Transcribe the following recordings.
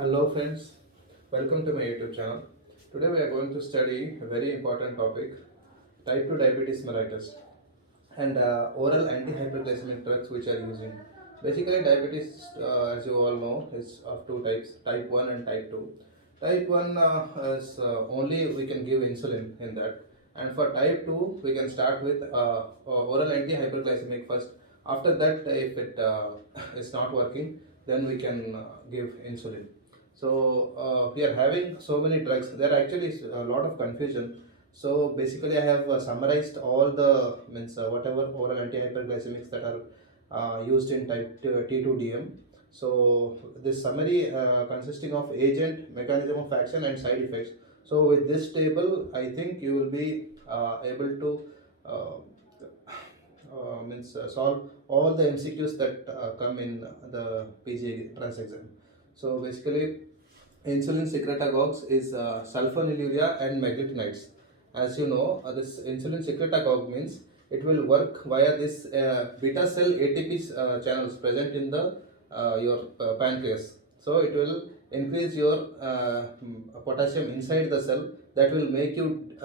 Hello friends, welcome to my YouTube channel. Today we are going to study a very important topic, type 2 diabetes mellitus and oral antihyperglycemic drugs which are using. Basically diabetes as you all know is of two types, type 1 and type 2. Type 1 is only we can give insulin in that, and for type 2 we can start with oral antihyperglycemic first. After that if it is not working, then we can give insulin. So we are having so many drugs, there are actually a lot of confusion. So basically, I have summarized all the means whatever oral antihyperglycemics that are used in type T2DM. So this summary consisting of agent, mechanism of action, and side effects. So with this table, I think you will be able to solve all the MCQs that come in the PG trans exam. So basically, insulin secretagogues is sulfonylurea and maglutinides. As you know, this insulin secretagogue means it will work via this beta cell ATP channels present in the your pancreas. So it will increase your potassium inside the cell. That will make you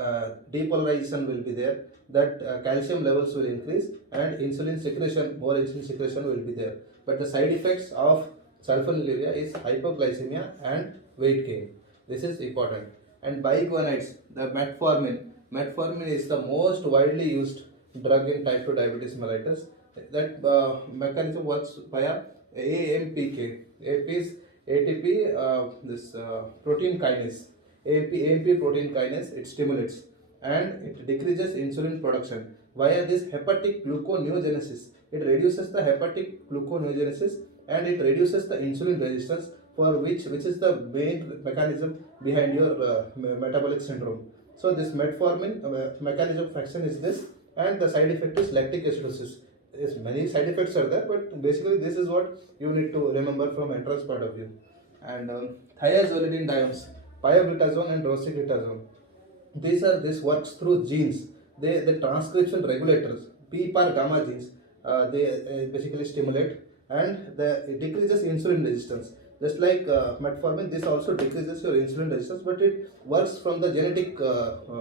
depolarization will be there. That calcium levels will increase and insulin secretion, more insulin secretion will be there. But the side effects of sulfonylurea is hypoglycemia and weight gain. This is important. And biguanides, the metformin. Metformin is the most widely used drug in type 2 diabetes mellitus. That mechanism works via AMPK. AP is ATP, this protein kinase. AMP protein kinase, it stimulates and it decreases insulin production via this hepatic gluconeogenesis. It reduces the hepatic gluconeogenesis and it reduces the insulin resistance, for which is the main mechanism behind your metabolic syndrome. So this metformin mechanism of action is this, and the side effect is lactic acidosis. Yes, many side effects are there, but basically this is what you need to remember from entrance point of view. And thiazolidinediones, pioglitazone and rosiglitazone. This works through genes. The transcription regulators, PPAR gamma genes, they basically stimulate, and it decreases insulin resistance. Just like metformin, this also decreases your insulin resistance, but it works from the genetic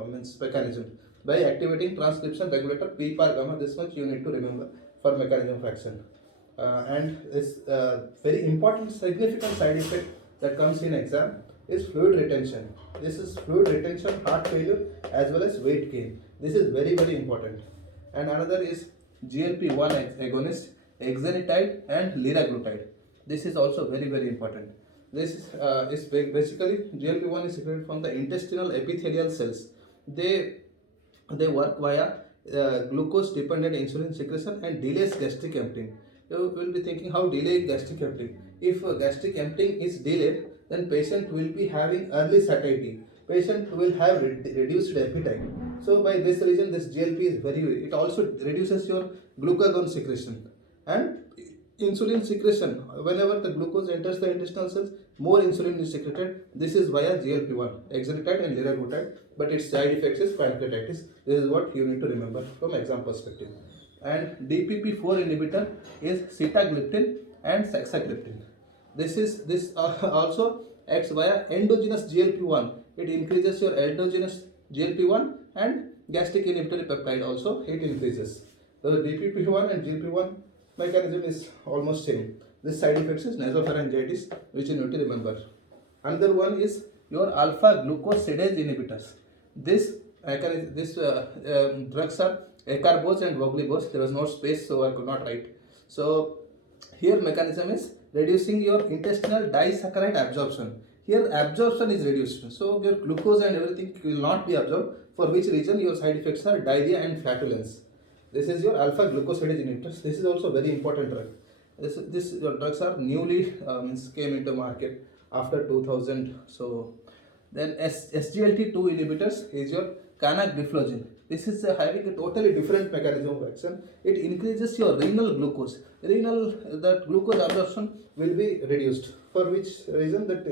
means mechanism by activating transcription regulator PPAR gamma. This much you need to remember for mechanism of action. And this very important significant side effect that comes in exam is fluid retention. This is fluid retention, heart failure, as well as weight gain. This is very important. And another is GLP-1 agonist, exenatide and liraglutide. This is also very important. This is basically GLP-1 is secreted from the intestinal epithelial cells. They work via glucose dependent insulin secretion and delays gastric emptying. You will be thinking, how delay gastric emptying? If gastric emptying is delayed, then patient will be having early satiety. Patient will have reduced appetite. So by this reason, this GLP is very. It also reduces your glucagon secretion and insulin secretion. Whenever the glucose enters the intestinal cells, more insulin is secreted. This is via GLP-1, exenatide and liraglutide, but its side effects is pancreatitis. This is what you need to remember from exam perspective. And DPP-4 inhibitor is sitagliptin and saxagliptin. This also acts via endogenous GLP-1. It increases your endogenous GLP-1 and gastric inhibitory peptide also it increases. So the DPP-1 and GLP-1 mechanism is almost same. This side effects is nasopharyngitis, which you need to remember. Another one is your alpha glucosidase inhibitors. This drugs are acarbose and voglibose. There was no space, so I could not write. So here mechanism is reducing your intestinal disaccharide absorption. Here absorption is reduced, so your glucose and everything will not be absorbed, for which reason your side effects are diarrhea and flatulence. This is your alpha glucosidase inhibitors. This is also very important drug. This drugs are newly came into market after 2000. So then SGLT2 inhibitors is your canagliflozin. This is having a totally different mechanism of action. It increases your renal glucose. That glucose absorption will be reduced, for which reason that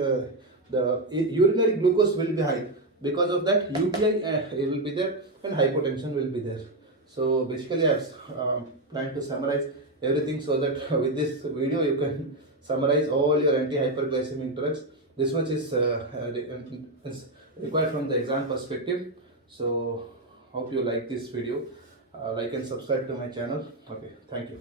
the urinary glucose will be high. Because of that, UTI will be there and hypotension will be there. So basically, I have planned to summarize everything so that with this video you can summarize all your anti-hyperglycemic drugs This much is required from the exam perspective. So hope you like this video. Like and subscribe to my channel. Okay, thank you.